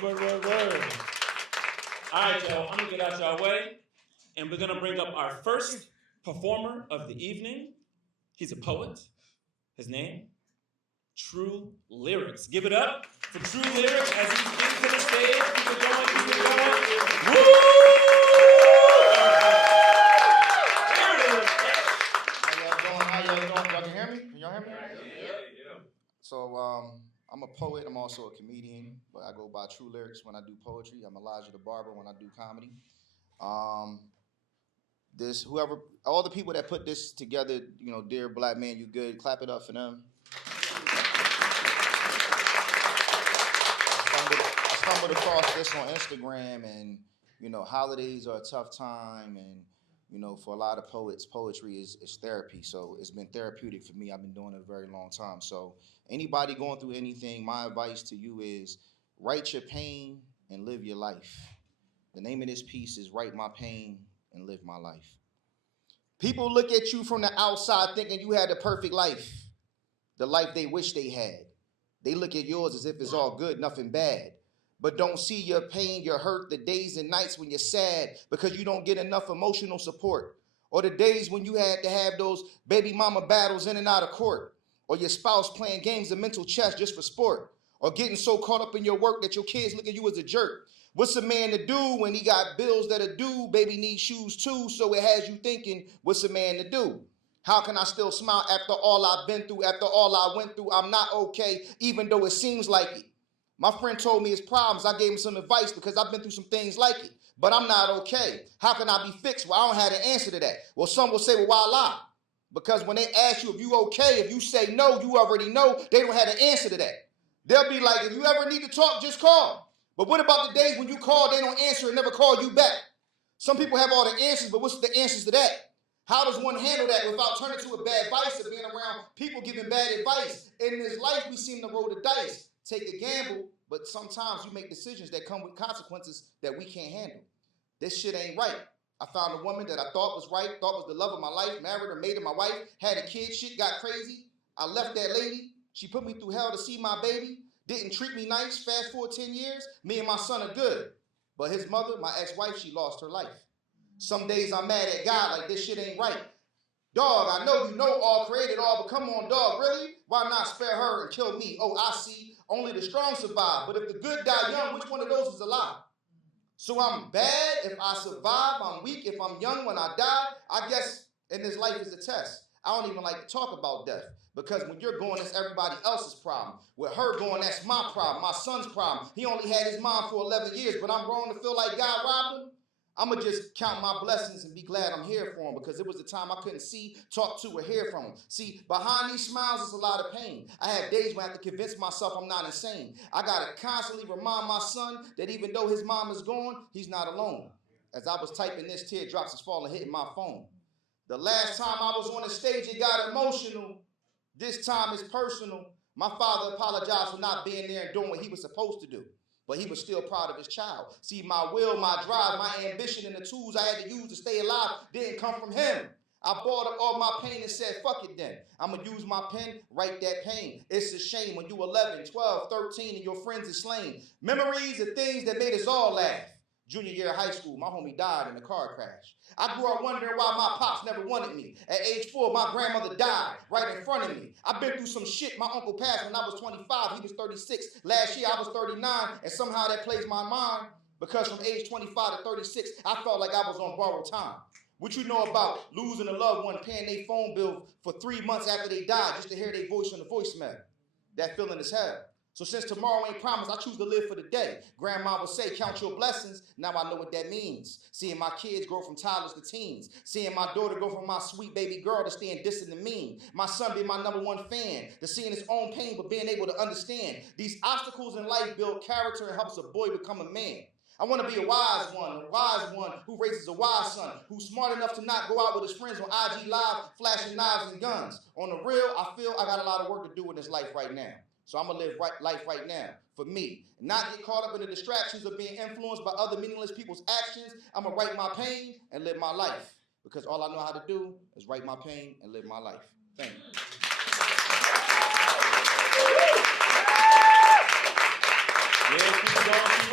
Word. All right, y'all. I'm gonna get out y'all way, and we're gonna bring up our first performer of the evening. He's a poet. His name, True Lyrics. Give it up for True Lyrics as he's into the stage. Keep it going. Keep it going. Woo! There it is. How y'all doing? Y'all can hear me? Can y'all hear me? Yeah. So I'm a poet. I'm also a comedian, but I go by True Lyrics when I do poetry. I'm Elijah the Barber when I do comedy. All the people that put this together, dear black man, you good. Clap it up for them. I stumbled across this on Instagram, and holidays are a tough time, and for a lot of poets, poetry is therapy. So it's been therapeutic for me. I've been doing it a very long time. So anybody going through anything, my advice to you is write your pain and live your life. The name of this piece is Write My Pain and Live My Life. People look at you from the outside thinking you had the perfect life, the life they wish they had. They look at yours as if it's all good, nothing bad. But don't see your pain, your hurt, the days and nights when you're sad because you don't get enough emotional support. Or the days when you had to have those baby mama battles in and out of court. Or your spouse playing games of mental chess just for sport. Or getting so caught up in your work that your kids look at you as a jerk. What's a man to do when he got bills that are due? Baby needs shoes too, so it has you thinking, what's a man to do? How can I still smile after all I've been through, after all I went through? I'm not okay, even though it seems like it. My friend told me his problems. I gave him some advice because I've been through some things like it. But I'm not okay. How can I be fixed? Well, I don't have the answer to that. Well, some will say, well, why lie? Because when they ask you if you okay, if you say no, you already know they don't have the answer to that. They'll be like, if you ever need to talk, just call. But what about the days when you call, they don't answer and never call you back? Some people have all the answers, but what's the answers to that? How does one handle that without turning to a bad vice or being around people giving bad advice? In this life, we seem to roll the dice, take a gamble, but sometimes you make decisions that come with consequences that we can't handle. This shit ain't right. I found a woman that I thought was right, thought was the love of my life, married her, made her my wife, had a kid, shit got crazy. I left that lady. She put me through hell to see my baby, didn't treat me nice. Fast forward 10 years, me and my son are good. But his mother, my ex-wife, she lost her life. Some days I'm mad at God like this shit ain't right. Dog, I know you know all, created all, but come on, dog, really? Why not spare her and kill me? Oh, I see, only the strong survive. But if the good die young, which one of those is alive? So I'm bad if I survive, I'm weak if I'm young when I die. I guess in this life is a test. I don't even like to talk about death because when you're going, it's everybody else's problem. With her going, that's my problem, my son's problem. He only had his mom for 11 years, but I'm wrong to feel like God robbed him. I'm going to just count my blessings and be glad I'm here for him because it was the time I couldn't see, talk to, or hear from him. See, behind these smiles is a lot of pain. I have days when I have to convince myself I'm not insane. I got to constantly remind my son that even though his mom is gone, he's not alone. As I was typing this, teardrops is falling, hitting my phone. The last time I was on the stage, it got emotional. This time it's personal. My father apologized for not being there and doing what he was supposed to do. But he was still proud of his child. See, my will, my drive, my ambition, and the tools I had to use to stay alive didn't come from him. I bought up all my pain and said, fuck it then. I'm going to use my pen, write that pain. It's a shame when you 11, 12, 13, and your friends are slain. Memories of things that made us all laugh. Junior year of high school, my homie died in a car crash. I grew up wondering why my pops never wanted me. At age 4, my grandmother died right in front of me. I've been through some shit. My uncle passed when I was 25. He was 36. Last year, I was 39, and somehow that plays my mind because from age 25 to 36, I felt like I was on borrowed time. What you know about losing a loved one, paying their phone bill for 3 months after they died just to hear their voice on the voicemail? That feeling is hell. So since tomorrow ain't promised, I choose to live for the day. Grandma would say, count your blessings. Now I know what that means. Seeing my kids grow from toddlers to teens. Seeing my daughter go from my sweet baby girl to staying distant and mean. My son being my #1 fan. To seeing his own pain but being able to understand. These obstacles in life build character and helps a boy become a man. I want to be a wise one who raises a wise son, who's smart enough to not go out with his friends on IG Live, flashing knives and guns. On the real, I feel I got a lot of work to do in this life right now. So I'm going to live life right now for me. Not get caught up in the distractions of being influenced by other meaningless people's actions. I'm going to write my pain and live my life. Because all I know how to do is write my pain and live my life. Thank you. Yeah, keep all keep